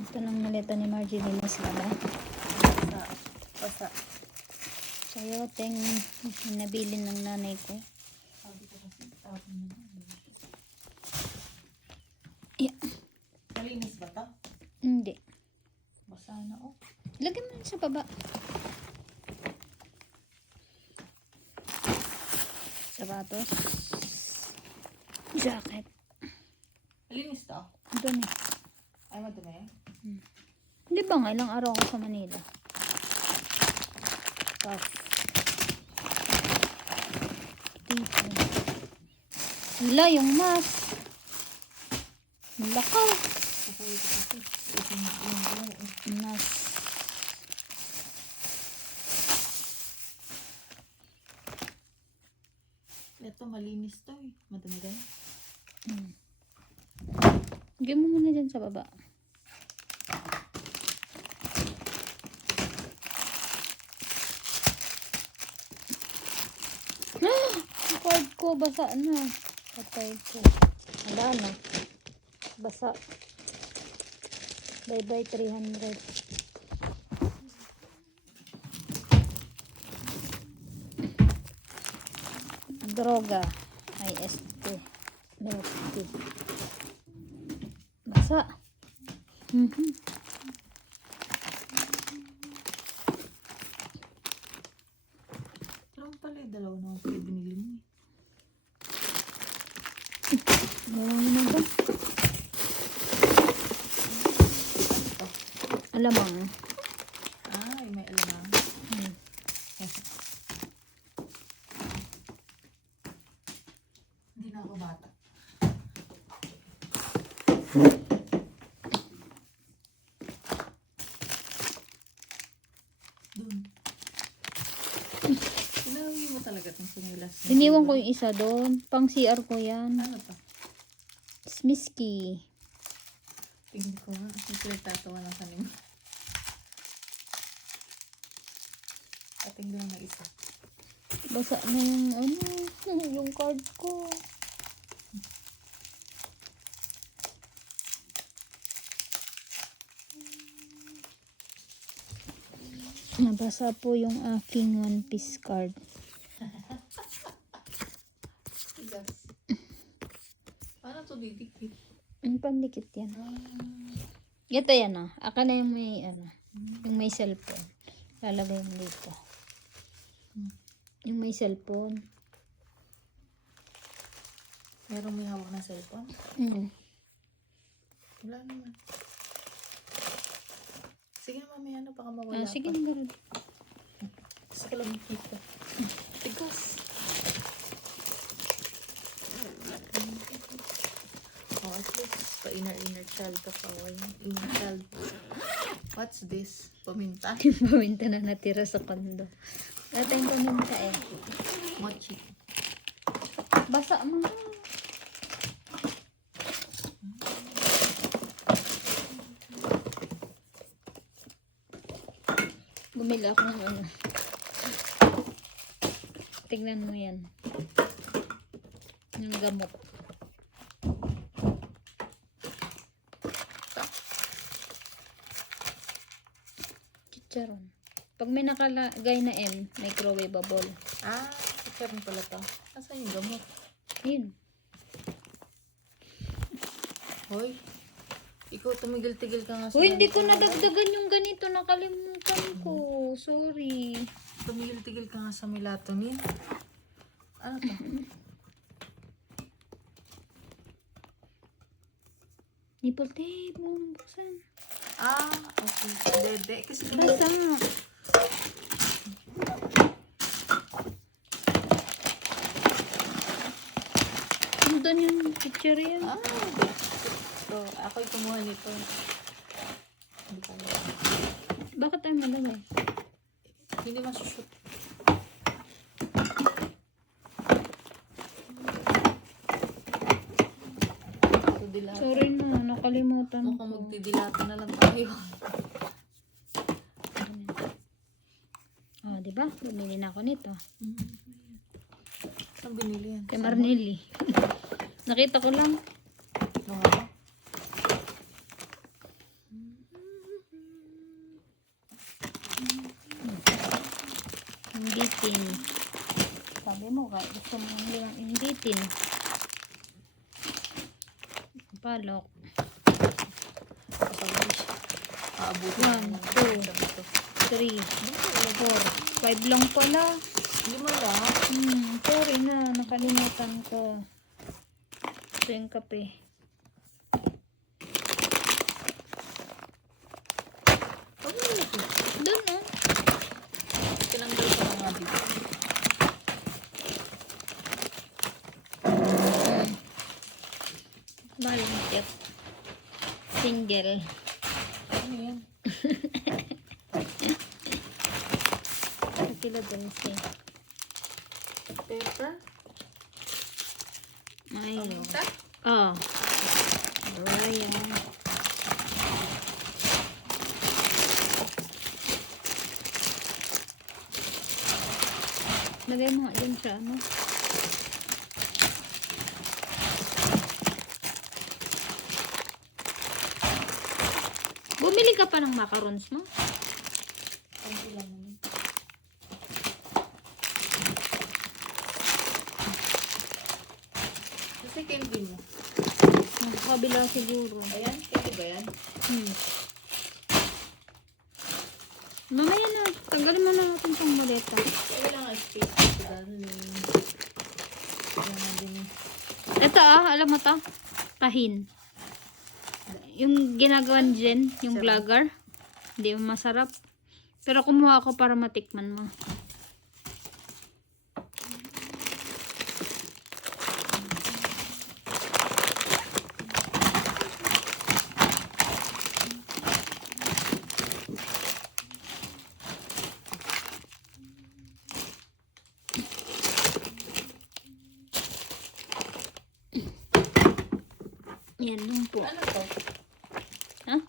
Ito nang maleta ni Marjeline Eslaba. Basta. Sayoteng nabili ng nanay ko. Sabi ko kasi, tapon na. Yeah. Malinis ba ito? Hindi. Basa na oh. Lagyan mo sa baba. Sapatos. Jacket. Malinis to? Dumi. Ay, madumi. Hindi ba nga ilang araw ako sa Manila? Tough. Dito. Wala yung mask. Laka. Kukuha ko kasi. Ito yung Mask. ito malinis to eh. Madumi din. Lagyan mo muna dyan sa baba. Ang card ko, basa na. Patay ko. Wala na. Basa. Bye-bye 300. Droga. IST. Milk tea. Basa. Pero pala yung dalawa na ako kayo binili mo eh. Ano ba? Alamang. Ay, may alamang. Hindi na ako bata. Doon. Sinawi mo talaga itong sinilas. Iniwan ko yung isa doon. Pang CR ko yan. Ano to? Smisky. Tingin ko nga. Hindi tatawa ng kanina. Ating lang na isa. Basa na yung ano, yung card ko. Nabasa po yung aking One Piece card. Yes. Paano to didikit? Ang pandikit yan. Ito yan ah. Aka na yung may ano, yung may cellphone. Lalagay mo dito. Yung may cellphone. Merong may hawak na cellphone? Wala naman. Sige mamaya na baka mawala Sige pa. na gano'n. Gusto ko lang makita. Tigas. Oh, at least pa-inner child ka pa. Inner child. What's this? Paminta? Paminta na natira sa kondo. Dati yung paminta eh. Mochi. Basa mo na. Bumili ako ng ano. Tignan mo yan. Yung gamot. Chicharon. Pag may nakalagay na M, microwavable. Ah, rin pala to. Asan yung gamot? Yun. Hoy. Ikaw tumigil-tigil ka nga sa Uy, hindi ko ganito. nadagdagan yung ganito. Nakalimutan ko. Sorry. Tumigil-tigil ka nga sa melatonin. Ano to? Nipple tape. Buksan. Ah, okay. Dede. Kasi Basta mo. Doon yung picture yan. ah, so, ako'y kumuha nito. Hindi ko alam. Bakit tayo malagay? Hindi masushoot. So, dilata. Sorry na, nakalimutan ko. Mukhang magdidilata na lang tayo. Oh, di ba? Bumili na ako nito. Saan binili yan? Kay Marnelli. Nakita ko lang. Mga Inggitin. Sabi mo, kaya gusto mo lang inggitin. Palok. Kapag di siya aabutin One, mo ng two. ganito. 3, 4, 5 lang pala. Lima lang. Sorry na, nakalimutan ko. Ito yung kape. Pag ito. Doon na. Tinanggal ko na nga dito. Balimbot. Single. Ano yan? Kilo 12. Pepper? Milo. Paminta? Oh. Ryan. Lagay mo nga dyan sa ano. Bumili ka pa ng macarons mo? Ano lang naman. Kasi candy mo. Nakakabila siguro. Ayan, candy ba yan? Mamaya na. Tanggalin mo na natin itong muleta. Kaya lang ang space dito, darling. Kaya nga din eh. Ito alam mo to? Tahin. Yung ginagawan dyan, yung Sarap. vlogger. Hindi mo masarap. Pero kumuha ako para matikman mo. Yan lang po. Ano to?